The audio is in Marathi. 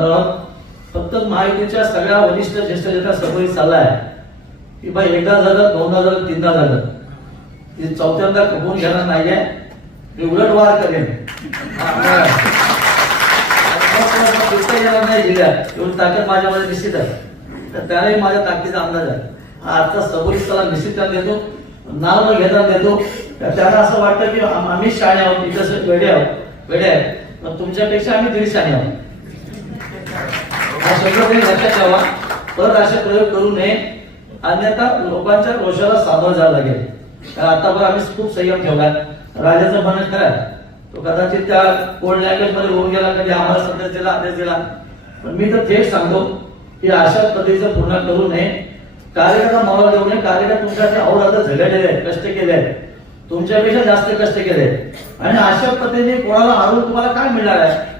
आहोत फक्त महायुतीच्या सगळ्या वरिष्ठ ज्येष्ठ नेता सभेत चाललाय. की बाई एकदा झालं दोनदा झालं तीनदा झालं. ते चौथ्यांदा कमवून घेणार नाहीये. मी उलट वार करेन. येणार नाही जिल्ह्यात एवढी ताकद माझ्यामध्ये निश्चित आहे. तर त्यालाही माझ्या ताकदीचा अंदाज आहे. हा आजचा सबोरीस त्याला निश्चित देतो. नाव घेता देतो. तर त्याला असं वाटतं की आम्ही शाणे आहोत इथं वेडे आहोत. वेडे आहेत. तुमच्यापेक्षा आम्ही दीड शाणे आहोत. हा शब्द तुम्ही लक्षात ठेवा. परत असे प्रयोग करू नये. अन्यथा लोकांच्या रोषाला सामोरं जावं लागेल. कारण आतापर्यंत आम्ही खूप संयम ठेवला. राजाचं म्हणत खरं तो कदाचित त्या कोल्ड लँग्वेजमध्ये होऊन गेला कधी आम्हाला संदेश दिला आदेश दिला. पण मी तर थेट सांगतो की अशा पद्धतीचं पूर्ण करू नये. कार्यकर्ता मला देऊ नये. कार्यकर्ता तुमच्या अहोरात्र झगडलेले आहेत कष्ट केले आहेत. तुमच्यापेक्षा जास्त कष्ट केले आहेत. आणि अशा पद्धतीने कोणाला हरवून तुम्हाला काय मिळणार आहे?